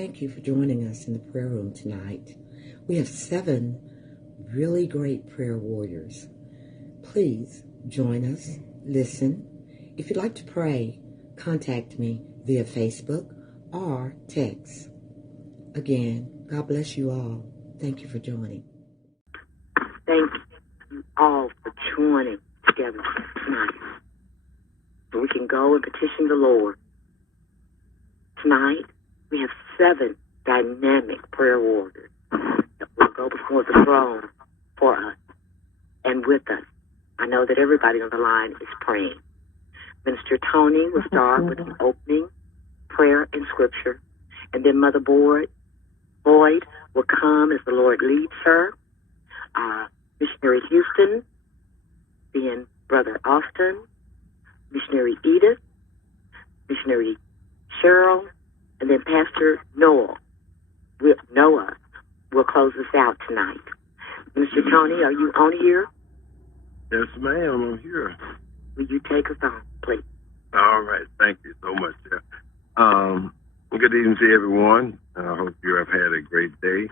Thank you for joining us in the prayer room tonight. We have 7 really great prayer warriors. Please join us, listen. If you'd like to pray, contact me via Facebook or text. Again, God bless you all. Thank you for joining. Thank you all for joining together tonight so we can go and petition the Lord. Tonight, we have 7 dynamic prayer warriors that will go before the throne for us and with us. I know that everybody on the line is praying. Minister Tony will start with an opening prayer and scripture, and then Mother Boyd will come as the Lord leads her. Missionary Houston, then Brother Austin, Missionary Edith, Missionary Cheryl, and then Pastor Noah will close us out tonight. Mr. Tony, are you on here? Yes, ma'am, I'm here. Will you take us on, please? All right, thank you so much. Good evening to everyone. I hope you have had a great day.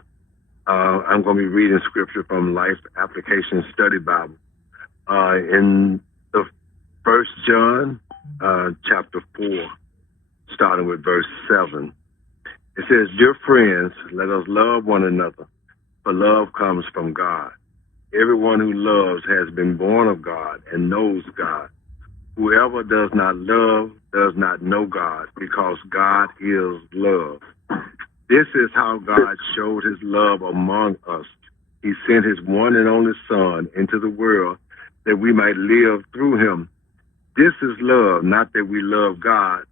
I'm going to be reading scripture from Life Application Study Bible in the 1 John chapter 4, starting with verse 7. It says, "Dear friends, let us love one another, for love comes from God. Everyone who loves has been born of God and knows God. Whoever does not love does not know God, because God is love. This is how God showed his love among us. He sent his one and only Son into the world that we might live through him. This is love, not that we love God,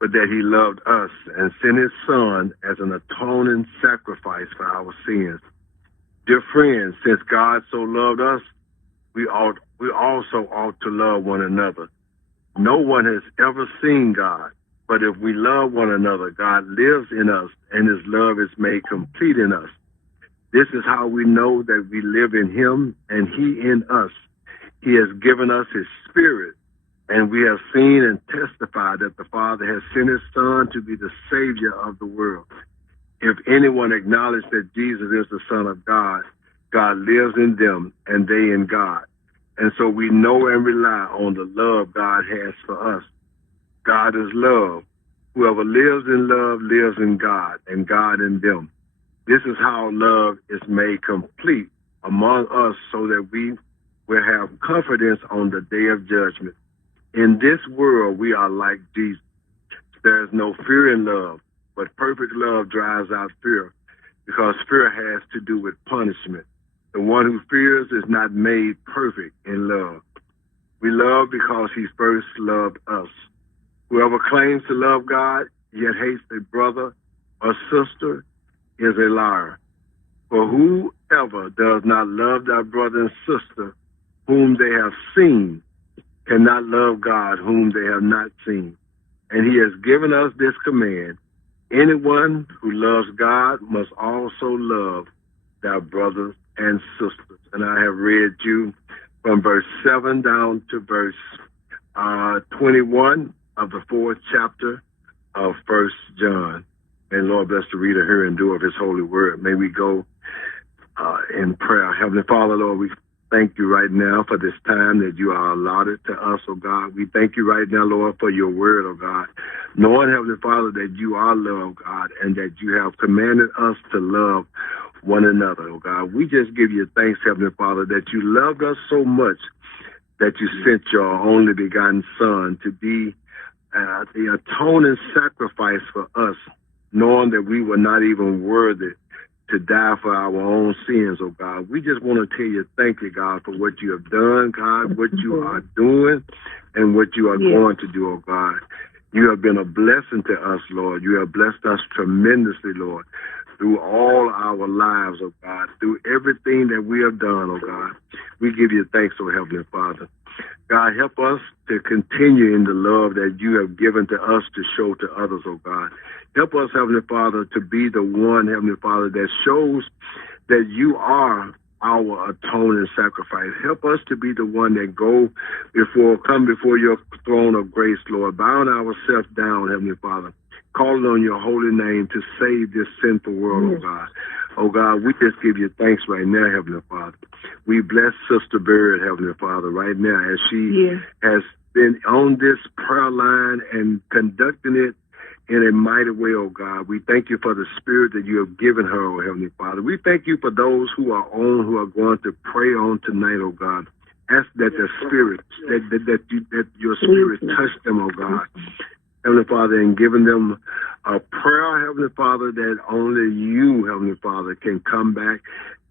but that he loved us and sent his Son as an atoning sacrifice for our sins. Dear friends, since God so loved us, we also ought to love one another. No one has ever seen God, but if we love one another, God lives in us, and his love is made complete in us. This is how we know that we live in him and he in us. He has given us his Spirit, and we have seen and testified that the Father has sent his Son to be the Savior of the world. If anyone acknowledges that Jesus is the Son of God, God lives in them and they in God. And so we know and rely on the love God has for us. God is love. Whoever lives in love lives in God, and God in them. This is how love is made complete among us, so that we will have confidence on the day of judgment. In this world, we are like Jesus. There is no fear in love, but perfect love drives out fear, because fear has to do with punishment. The one who fears is not made perfect in love. We love because he first loved us. Whoever claims to love God, yet hates a brother or sister, is a liar. For whoever does not love their brother and sister whom they have seen cannot love God whom they have not seen. And he has given us this command: anyone who loves God must also love their brothers and sisters. And I have read you from verse 7 down to verse 21 of the 4th chapter of 1 John. May the Lord bless the reader, hearer, and doer of his holy word. May we go in prayer. Heavenly Father, Lord, we thank you right now for this time that you are allotted to us, oh God. We thank you right now, Lord, for your word, oh God. Knowing, Heavenly Father, that you are love, God, and that you have commanded us to love one another, oh God. We just give you thanks, Heavenly Father, that you loved us so much that you sent your only begotten Son to be the atoning sacrifice for us, knowing that we were not even worthy to die for our own sins, oh God. We just want to tell you thank you, God, for what you have done, God, what you are doing, and what you are going to do, oh God. You have been a blessing to us, Lord. You have blessed us tremendously, Lord, through all our lives, oh God, through everything that we have done, oh God. We give you thanks, oh Heavenly Father. God, help us to continue in the love that you have given to us to show to others, oh God. Help us, Heavenly Father, to be the one, Heavenly Father, that shows that you are our atoning sacrifice. Help us to be the one that come before your throne of grace, Lord, bowing ourselves down, Heavenly Father, calling on your holy name to save this sinful world, oh God. Oh God, we just give you thanks right now, Heavenly Father. We bless Sister Bird, Heavenly Father, right now as she has been on this prayer line and conducting it in a mighty way, oh God. We thank you for the spirit that you have given her, oh Heavenly Father. We thank you for those who are going to pray on tonight, oh God. Ask that the spirit, that your spirit touch them, oh God. Heavenly Father, and giving them a prayer, Heavenly Father, that only you, Heavenly Father, can come back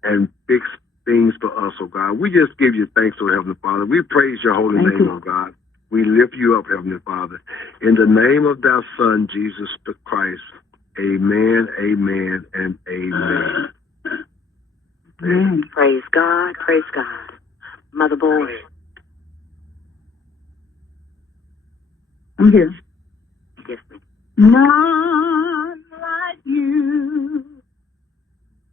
and fix things for us, oh God. We just give you thanks, oh Heavenly Father. We praise your holy name, oh God. We lift you up, Heavenly Father. In the name of thy Son, Jesus the Christ, amen, amen, and amen. Praise God, praise God. Mother Boy. I'm here. Yes, ma'am. None like you,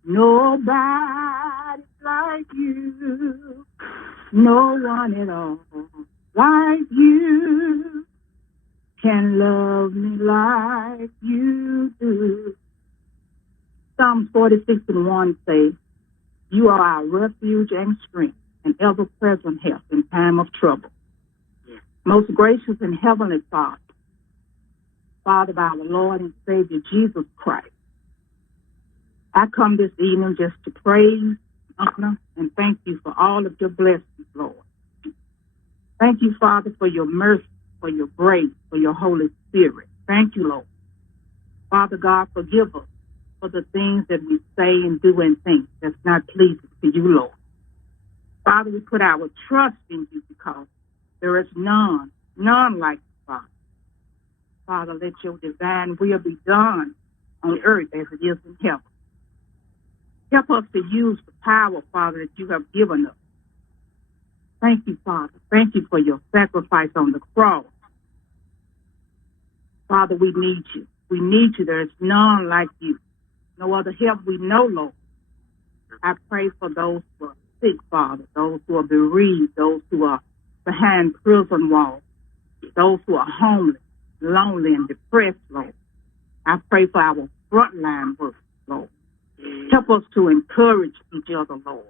nobody like you, no one at all like you can love me like you do. Psalms 46:1 says, you are our refuge and strength and ever-present help in time of trouble. Yeah. Most gracious and heavenly Father, Father by our Lord and Savior Jesus Christ, I come this evening just to praise, honor, and thank you for all of your blessings, Lord. Thank you, Father, for your mercy, for your grace, for your Holy Spirit. Thank you, Lord. Father God, forgive us for the things that we say and do and think that's not pleasing to you, Lord. Father, we put our trust in you because there is none like you, Father. Father, let your divine will be done on earth as it is in heaven. Help us to use the power, Father, that you have given us. Thank you, Father. Thank you for your sacrifice on the cross. Father, we need you. We need you. There is none like you. No other help we know, Lord. I pray for those who are sick, Father, those who are bereaved, those who are behind prison walls, those who are homeless, lonely, and depressed, Lord. I pray for our frontline workers, Lord. Help us to encourage each other, Lord.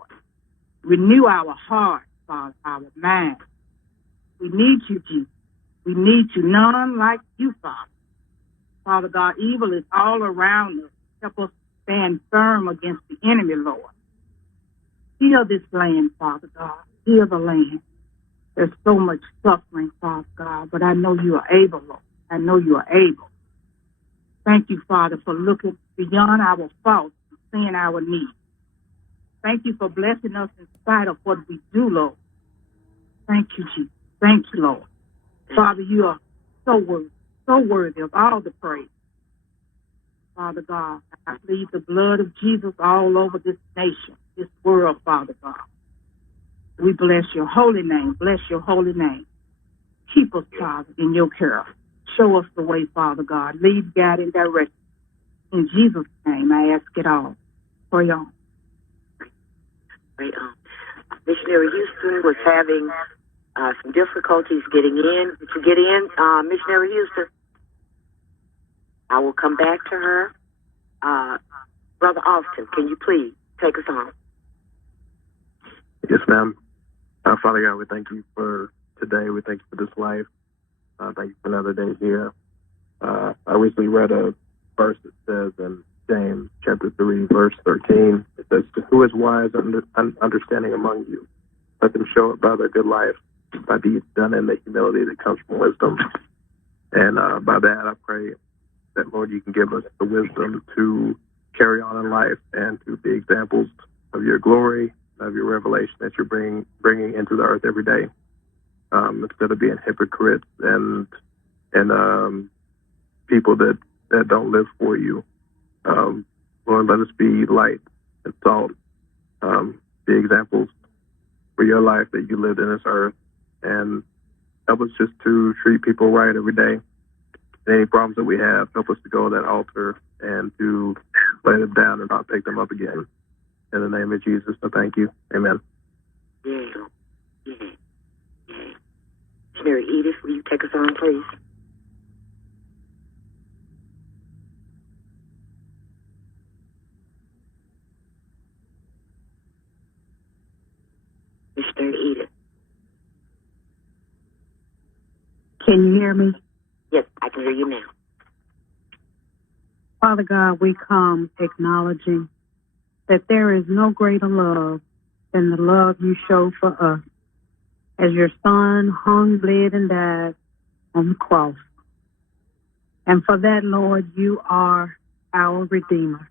Renew our hearts, Father, our minds. We need you, Jesus. We need you, none like you, Father. Father God, evil is all around us. Help us stand firm against the enemy, Lord. Heal this land, Father God. Heal the land. There's so much suffering, Father God, but I know you are able, Lord. I know you are able. Thank you, Father, for looking beyond our faults and seeing our needs. Thank you for blessing us in spite of what we do, Lord. Thank you, Jesus. Thank you, Lord. Father, you are so worthy of all the praise. Father God, I plead the blood of Jesus all over this nation, this world, Father God. We bless your holy name. Bless your holy name. Keep us, Father, in your care. Show us the way, Father God. Lead, guide, and direct. In Jesus' name, I ask it all. Pray on. Missionary Houston was having some difficulties getting in. Did you get in, Missionary Houston? I will come back to her. Brother Austin, can you please take us on? Yes, ma'am. Father God, we thank you for today. We thank you for this life. Thank you for another day here. I recently read a verse that says in James chapter 3, verse 13, it says, who is wise and understanding among you? Let them show it by their good life, by deeds done in the humility that comes from wisdom. And by that, I pray that, Lord, you can give us the wisdom to carry on in life and to be examples of your glory, of your revelation that you're bringing into the earth every day, instead of being hypocrites and people that don't live for you. Lord, let us be light and salt, be examples for your life that you lived in this earth, and help us just to treat people right every day. And any problems that we have, help us to go to that altar and to lay them down and not pick them up again. In the name of Jesus, I thank you. Amen. Yeah. Missionary Edith, will you take us on, please? Missionary Edith. Can you hear me? Yes, I can hear you now. Father God, we come acknowledging that there is no greater love than the love you show for us as your Son hung, bled, and died on the cross. And for that, Lord, you are our Redeemer.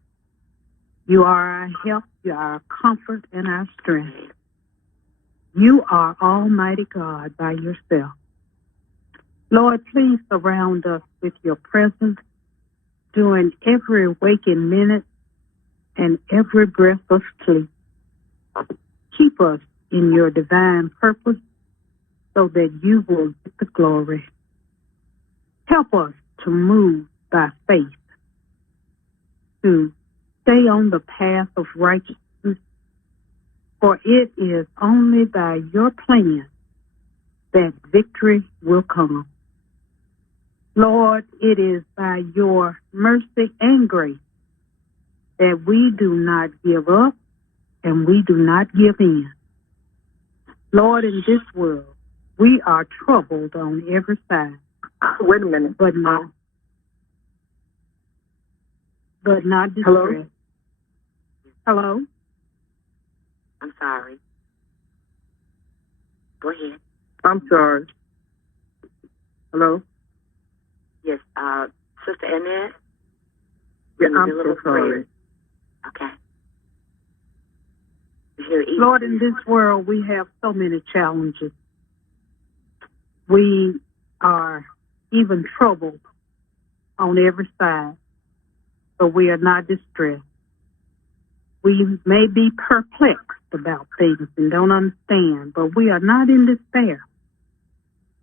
You are our help, you are our comfort and our strength. You are Almighty God by yourself. Lord, please surround us with your presence during every waking minute and every breath of sleep. Keep us in your divine purpose so that you will get the glory. Help us to move by faith, to stay on the path of righteousness, for it is only by your plan that victory will come. Lord, it is by your mercy and grace that we do not give up and we do not give in. Lord, in this world, we are troubled on every side. Wait a minute. But not distressed. Hello? Hello? I'm sorry. Go ahead. I'm sorry. Hello? Yes, Sister Annette? Yeah, We need I'm a little so sorry. prayer. Okay. Missionary Edith. Lord, in this world, we have so many challenges. We are even troubled on every side, but we are not distressed. We may be perplexed about things and don't understand, but we are not in despair.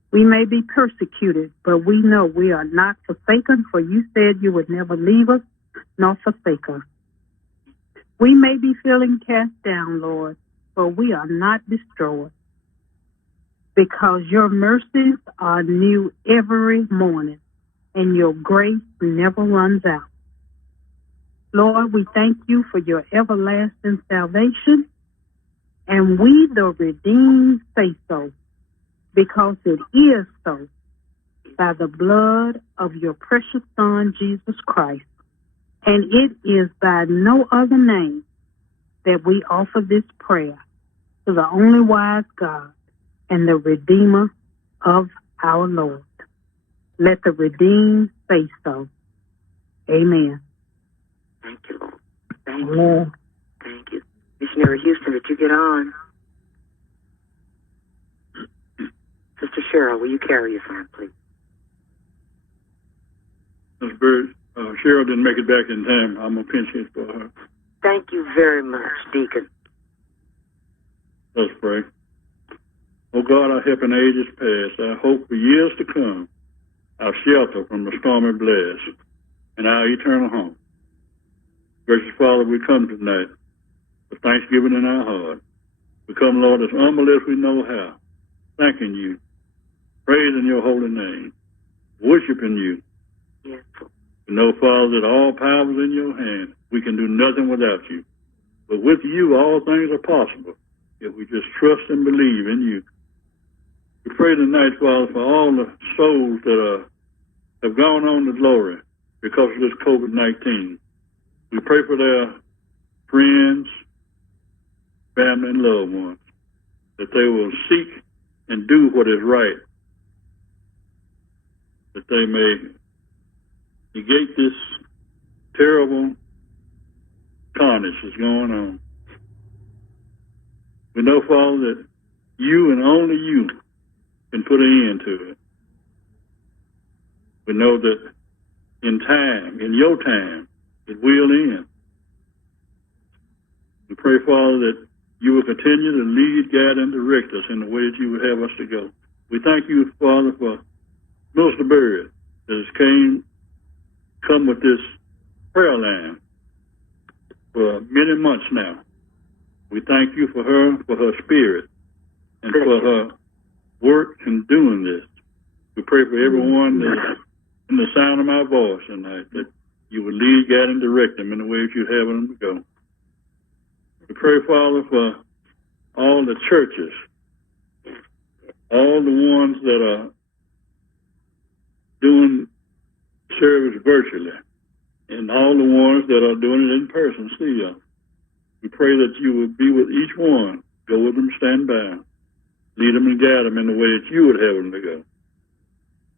We may be persecuted, but we know we are not forsaken, for you said you would never leave us nor forsake us. We may be feeling cast down, Lord, but we are not destroyed, because your mercies are new every morning, and your grace never runs out. Lord, we thank you for your everlasting salvation, and we, the redeemed, say so, because it is so, by the blood of your precious Son, Jesus Christ. And it is by no other name that we offer this prayer to the only wise God and the Redeemer of our Lord. Let the redeemed say so. Amen. Thank you, Lord. Thank you. Amen. Thank you. Missionary Houston, did you get on? Sister Cheryl, will you carry us on, please? Ms. Bird, Cheryl didn't make it back in time. I'm going to pinch hit for her. Thank you very much, Deacon. Let's pray. Oh God, our help in ages past, our hope for years to come, our shelter from the stormy blast, and our eternal home. Gracious Father, we come tonight with thanksgiving in our heart. We come, Lord, as humble as we know how, thanking you, praising your holy name, worshiping you. Yes. We know, Father, that all power is in your hand. We can do nothing without you. But with you, all things are possible if we just trust and believe in you. We pray tonight, Father, for all the souls that have gone on to glory because of this COVID-19. We pray for their friends, family, and loved ones, that they will seek and do what is right, that they may negate this terrible carnage that's going on. We know, Father, that you and only you can put an end to it. We know that in time, in your time, it will end. We pray, Father, that you will continue to lead, guide, and direct us in the way that you would have us to go. We thank you, Father, for Minister Bird that has come with this prayer line for many months now. We thank you for her spirit, and for her work in doing this. We pray for everyone that's in the sound of my voice tonight, that you would lead, guide, and direct them in the ways you'd have them to go. We pray, Father, for all the churches all the ones that are doing service virtually, and all the ones that are doing it in person still. We pray that you will be with each one. Go with them, stand by. Lead them and guide them in the way that you would have them to go.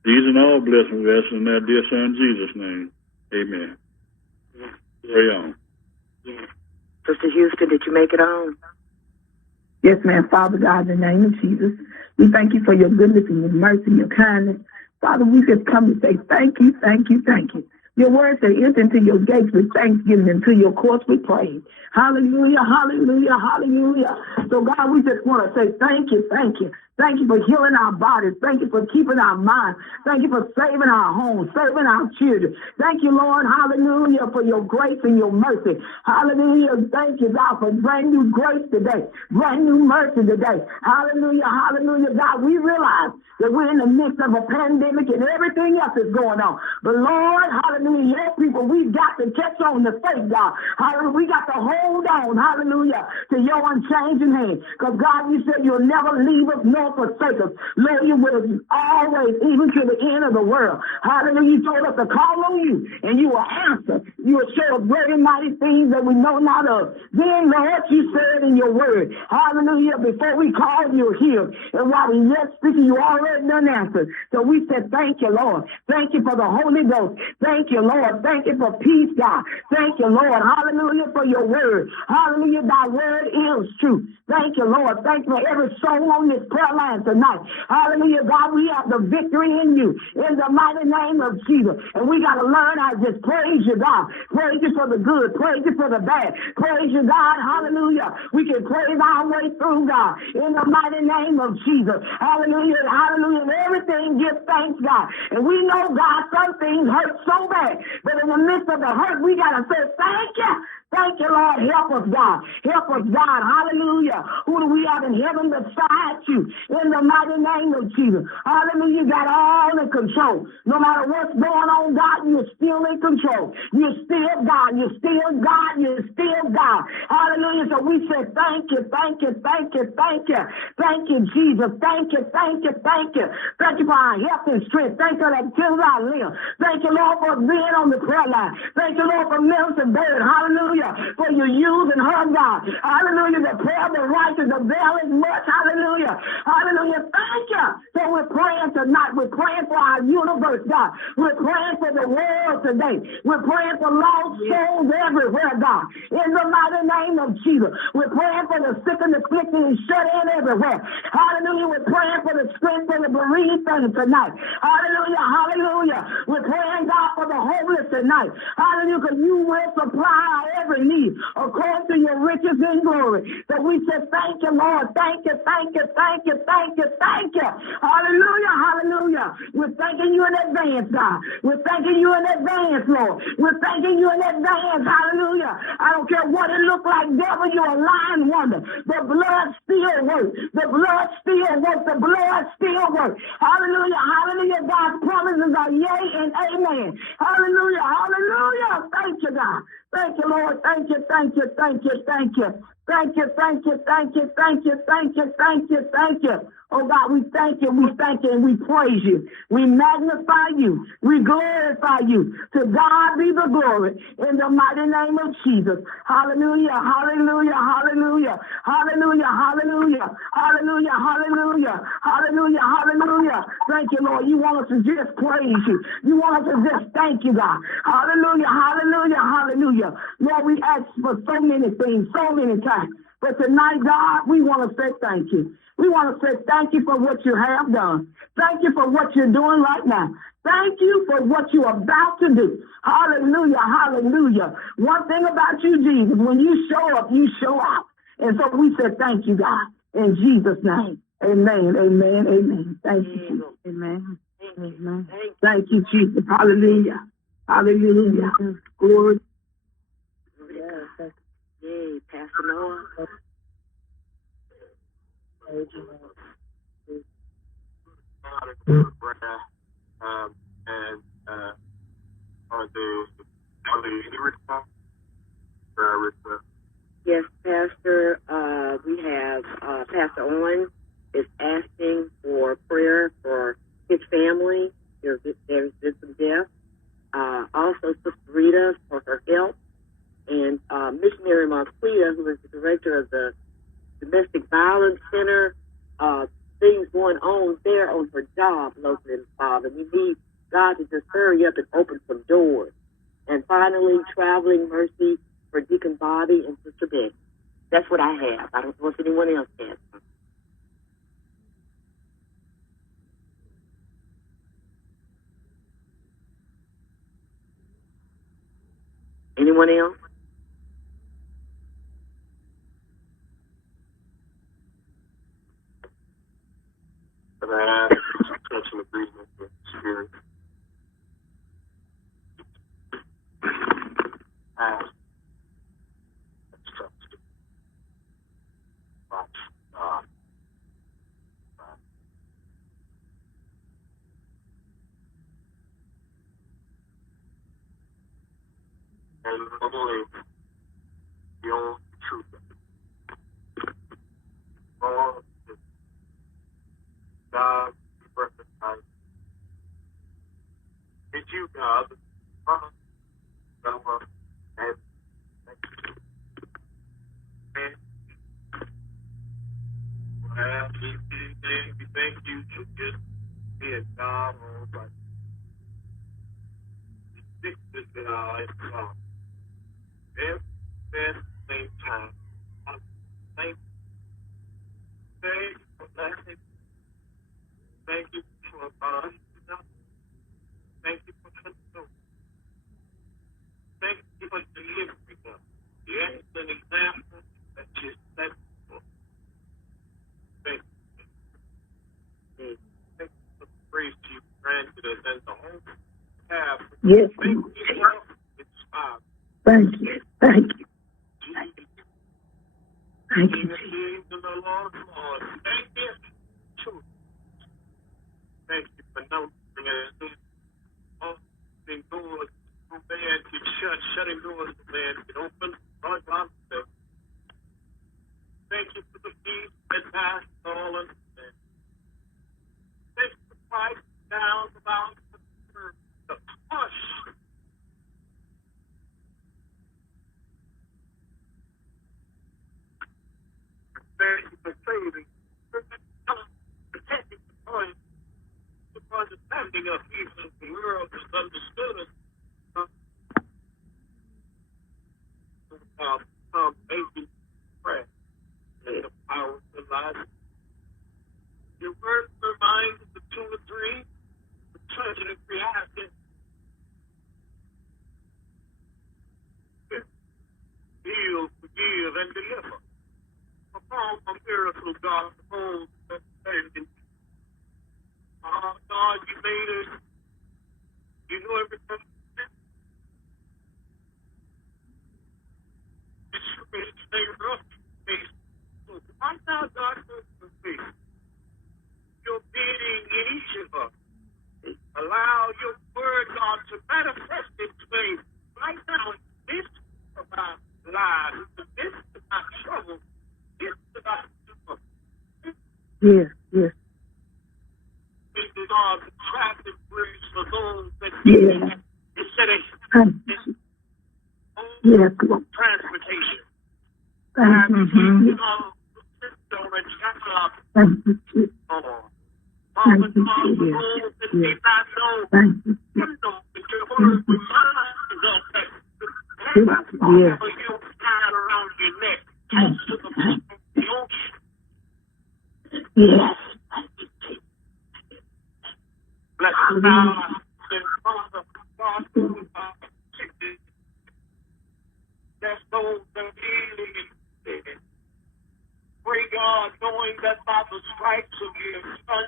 These and all blessings we ask in our dear Son Jesus' name. Amen. Yes. Pray on. Yes. Sister Houston, did you make it on? Yes, ma'am. Father God, in the name of Jesus, we thank you for your goodness and your mercy and your kindness. Father, we just come to say thank you, thank you, thank you. Your word says, enter into your gates with thanksgiving, into your courts with praise. Hallelujah, hallelujah, hallelujah. So, God, we just want to say thank you, thank you. Thank you for healing our bodies. Thank you for keeping our minds. Thank you for saving our homes, saving our children. Thank you, Lord, hallelujah, for your grace and your mercy. Hallelujah. Thank you, God, for brand new grace today, brand new mercy today. Hallelujah, hallelujah. God, we realize that we're in the midst of a pandemic and everything else is going on. But, Lord, hallelujah, your people, we've got to catch on the faith, God. Hallelujah. We got to hold on, hallelujah, to your unchanging hand. Because, God, you said you'll never leave us nor forsake us. Lord, you will always, even to the end of the world. Hallelujah. You told us to call on you, and you will answer. You will show us great and mighty things that we know not of. Then, Lord, you said in your word, hallelujah, before we called, you were here. And while we yet speaking, you already done answered. So we said, thank you, Lord. Thank you for the Holy Ghost. Thank you, Lord. Thank you for peace, God. Thank you, Lord. Hallelujah, for your word. Hallelujah, thy word is true. Thank you, Lord. Thank you for every soul on this prayer line tonight. Hallelujah, God, we have the victory in you, in the mighty name of Jesus. And we got to learn how to just praise you, God. Praise you for the good. Praise you for the bad. Praise you, God. Hallelujah. We can praise our way through, God, in the mighty name of Jesus. Hallelujah. Hallelujah. And everything give thanks, God. And we know, God, some things hurt so bad. But in the midst of the hurt, we got to say, thank you. Thank you, Lord. Help us, God. Help us, God. Hallelujah. Who do we have in heaven beside you? In the mighty name of Jesus. Hallelujah. You got all in control. No matter what's going on, God, you're still in control. You're still God. You're still God. You're still God. Hallelujah. So we say thank you, thank you, thank you, thank you. Thank you, Jesus. Thank you, thank you, thank you. Thank you for our health and strength. Thank you that kills our limb. Thank you, Lord, for being on the prayer line. Thank you, Lord, for Minister Bird. Hallelujah. For you using her, God. Hallelujah. The prayer of the righteous avail as much. Hallelujah. Hallelujah. Thank you. So we're praying tonight. We're praying for our universe, God. We're praying for the world today. We're praying for lost souls everywhere, God. In the mighty name of Jesus. We're praying for the sick and the afflicted and shut in everywhere. Hallelujah. We're praying for the strength of the bereaved tonight. Hallelujah. Hallelujah. We're praying, God, for the homeless tonight. Hallelujah. Because you will supply every need according to your riches and glory. So we say thank you, Lord. Thank you, thank you, thank you, thank you, thank you. Hallelujah, hallelujah. We're thanking you in advance, God. We're thanking you in advance, Lord. We're thanking you in advance. Hallelujah. I don't care what it looks like, devil, you're a lying wonder. The blood still works. The blood still works. The blood still works. Hallelujah, hallelujah. God's promises are yea and amen. Hallelujah, hallelujah. Thank you, God. Thank you, Lord. Thank you, thank you, thank you, thank you. Thank you, thank you, thank you, thank you, thank you, thank you, thank you. Oh, God, we thank you, and we praise you. We magnify you. We glorify you. To God be the glory in the mighty name of Jesus. Hallelujah, hallelujah, hallelujah, hallelujah, hallelujah, hallelujah, hallelujah, hallelujah, hallelujah. Thank you, Lord. You want us to just praise you. You want us to just thank you, God. Hallelujah, hallelujah, hallelujah. Lord, we ask for so many things, so many times. But tonight, God, we want to say thank you. We want to say thank you for what you have done. Thank you for what you're doing right now. Thank you for what you're about to do. Hallelujah, hallelujah. One thing about you, Jesus, when you show up, you show out. And so we say thank you, God, in Jesus' name. Amen, amen, amen. Thank you, Jesus. Amen. Amen. Thank you, Jesus. Hallelujah. Hallelujah. Glory. Yes. Yay, Pastor Noah. And Yes, Pastor. We have Pastor Owen is asking for prayer for his family. There's been some death. Also, Sister Rita for her health. And Missionary Marquita, who is the director of the Domestic Violence Center, things going on there on her job locally, Father. We need God to just hurry up and open some doors. And finally, traveling mercy for Deacon Bobby and Sister Betty. That's what I have. I don't know if anyone else has. Anyone else? And I ask touch and agreement with the Spirit. Ask. Trust. Watch God. And believe the only truth. All is God be recognized. Did you, God, Noah, and well, we thank you for just being God all right. The sickness in our life, God. At the same time, thank you for blessing. Thank you for us. Thank you for the thank you for delivering us. The excellent example that you set for. Thank you. Thank you for the grace you granted us and the whole path. Yes. Thank you for inspired. Thank you. Thank you. Thank you. Thank you for noticing us. Opening doors for man to shut, shutting doors for man to open. Thank you for the peace that passes all understanding. Thank you for Christ down about the hush. Thank you for saving, protecting the point, the understanding of even the world is understood. Amazing prayer and the power of the life. Your word reminds the 2 or 3, the church and the creation. Heal, forgive, and deliver. Perform a miracle, God, hold the standing. God, you made us. You know everything. It's a rough face. So right now, God, you're bidding in each of us. Allow your word, God, to manifest its way right now in this of our lives, in this of our trouble. Yes, yes. Thank you, God, the traffic bridge for those that instead of yes, Lord. Transportation. Thank you, Jesus. Thank you, Jesus. Thank you, Jesus. Yes. Thank you, Jesus. Yes. Yes. Bless you now and Father, God, that's those that are healing and pray God, knowing that by the stripes of your Son,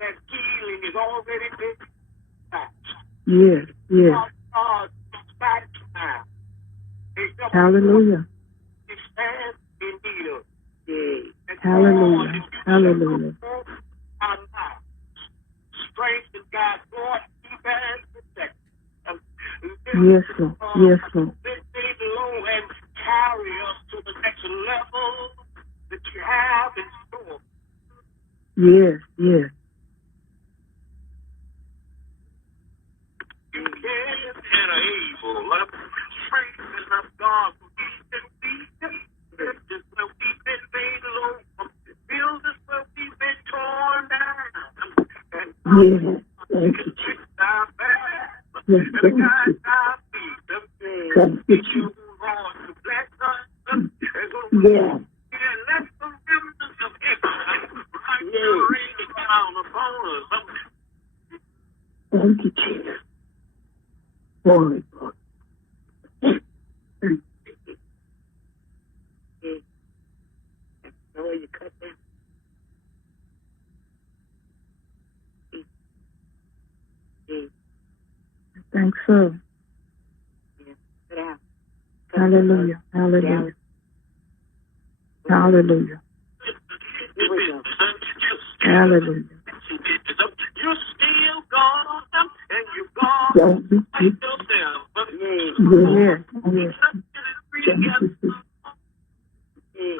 that healing is already been dispatched. Yes, yes. God, dispatch now. Hallelujah. He stands in need of. Hallelujah. Hallelujah. Strength and God, Lord, keep and protect. Yes, Lord. Yes, Lord. This day low and carry us to the next level that you have in store. Yes, yes. You can and are able. Praising of God. Just where we've been made alone. Build us where we've been torn down. Yes. Thank you, Jesus. Yes, thank you. Thank you, Jesus. Yes. Thank you, Jesus. Glory, Lord. Know where you cut down? I think so. Yeah. Cut out. Hallelujah. Hallelujah. Hallelujah. Here we go. Hallelujah. You're still gone, and you're gone. Thank you, Jesus. Yes. Yes. Thank you, Jesus.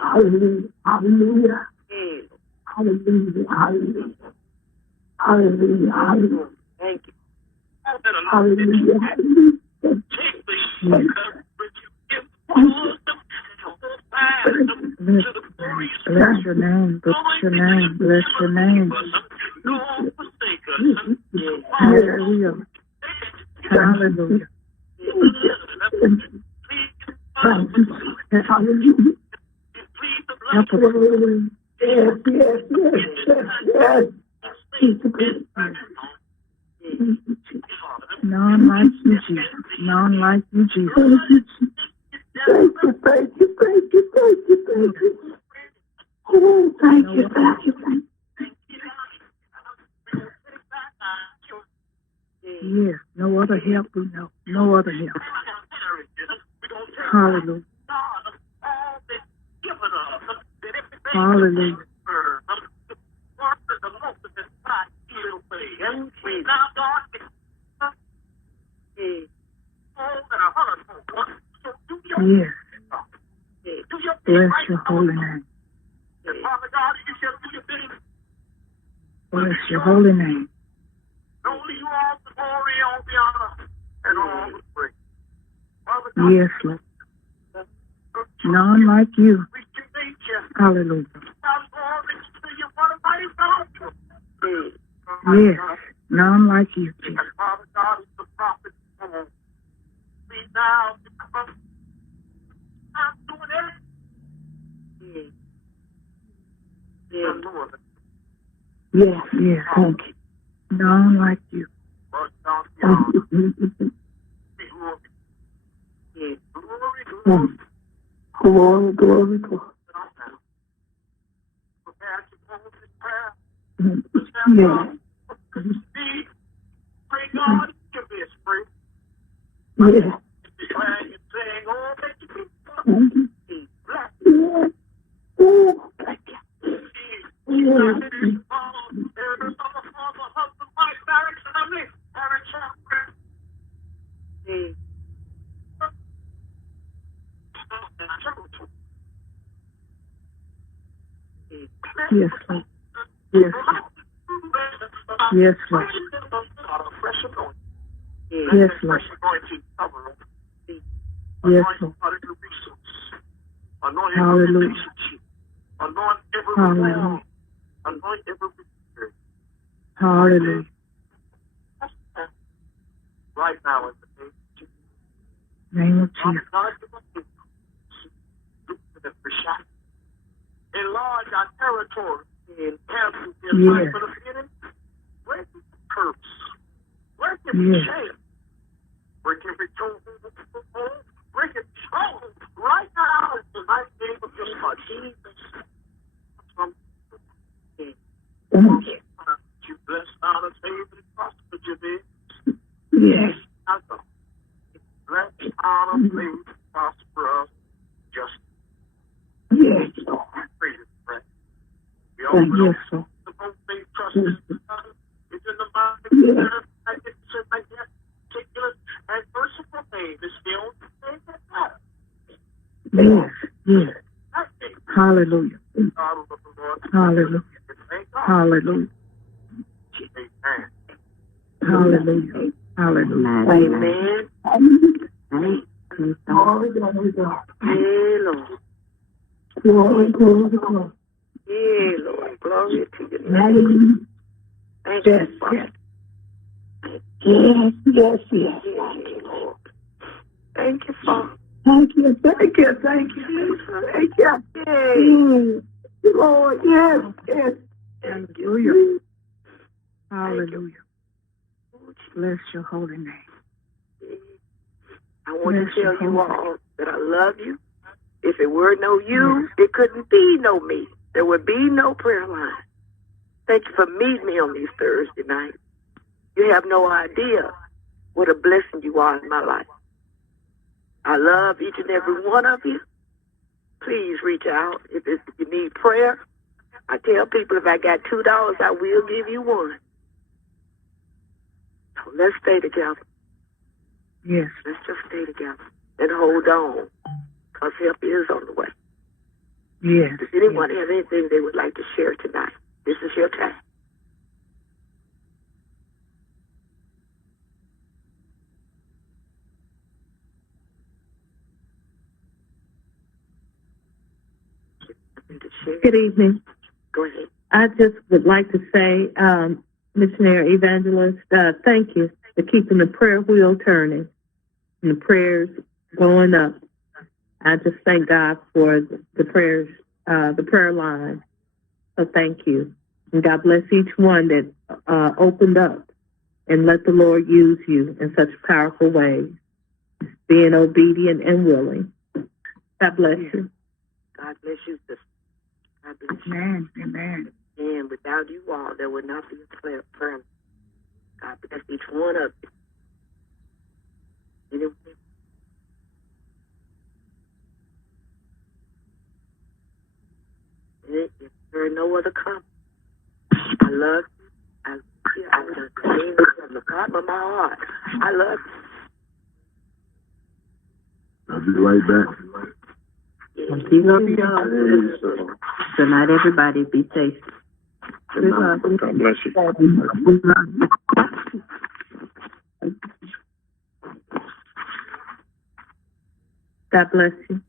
Hallelujah. Hallelujah. Hallelujah. Hallelujah. Hallelujah. Hallelujah. Thank you. Hallelujah. Hallelujah. Bless your name. Bless your name. Bless your name. Hallelujah. Hallelujah. Hallelujah. Help us. Yes, yes, yes, yes. None like you, Jesus. None like you, Jesus. Thank you, thank you, thank you, thank you, thank you. Oh, thank you, thank you, thank you. Yes, no other help we know. No other help. Hallelujah. Hallelujah. Yes. Bless your holy name. Bless your holy name. Yes, Lord. None like you. Hallelujah. Yes, none like you, Jesus. Yes, yes, thank you. None like you. Thank you. Glory, glory, glory. Yes. Yes. Thank you. Yes. Oh, thank you. Yes. Yes, Lord. Yes, Lord. Yes, Lord. Yes, Lord. Yes, Lord. Hallelujah. Hallelujah. Hallelujah. Right now, in the Name of Jesus. Enlarge our territory and cancel the Yes. assignment of the enemy. Break the curse. Break every Yes. chain. Break every tone. Break every tone. Right now, in the mighty name of your Son, Jesus. Thank you. You bless, honor, favor, and prosper, Jabez. Yes. Bless, honor, favor, prosper us. Just Yes, Lord. pray this prayer. We Thank all you, know Lord. the most they trust in the Son. It's in the mind of Yes. the magnificent, particular, and merciful name is the only thing that matters. Yes. Yes. That name, Hallelujah. God of the Lord. Hallelujah. And thank God. Hallelujah. Hallelujah. Hallelujah. Amen. Glory, glory, glory. Yeah, Lord. Glory, glory, glory. Yeah, Lord. Glory to your name. Hallelujah. Thank Yes, you, Father. yes. Yes, yes, yes. Thank you, Lord. Thank you, Father. Thank you, thank you, thank you. Thank you. Yay. Lord, yes, yes. Hallelujah. Hallelujah. Bless your holy name. I want to tell you all that I love you. If it were no you, it couldn't be no me. There would be no prayer line. Thank you for meeting me on these Thursday nights. You have no idea what a blessing you are in my life. I love each and every one of you. Please reach out if you need prayer. I tell people if I got $2, I will give you one. So let's stay together. Yes. Let's just stay together and hold on, because help is on the way. Yes. Does anyone have anything they would like to share tonight? This is your time. Good evening. Go ahead. I just would like to say, Missionary Evangelist, thank you for keeping the prayer wheel turning and the prayers going up. I just thank God for the prayers, the prayer line. So thank you. And God bless each one that opened up and let the Lord use you in such powerful ways, being obedient and willing. God bless you. God bless you, sister. God bless you. Amen. Amen. And without you all, there would not be a prayer. God bless each one of you. Anyway. If there are no other comments, I love you. I love you. I love you from the bottom of my heart. I love you. I'll be right back. Love you. Good night, everybody. Be safe. Good night. God bless you. God bless you.